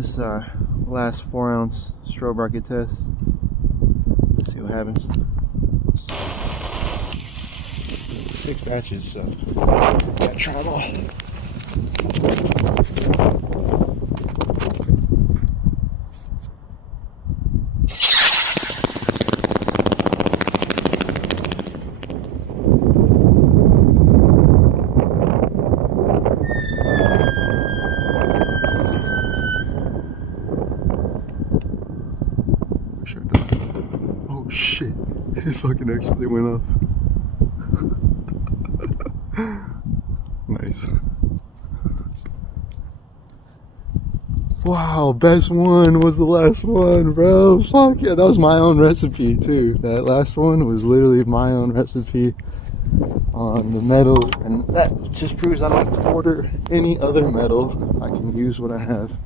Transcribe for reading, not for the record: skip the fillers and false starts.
This last 4-ounce strobe rocket test. Let's see what happens. 6 batches, so gotta try them all. Sure it does. Oh shit, it fucking actually went off. Nice. Wow, best one was the last one, bro. Fuck yeah, that was my own recipe too. That last one was literally my own recipe on the metals, and that just proves I don't have to order any other metal. I can use what I have.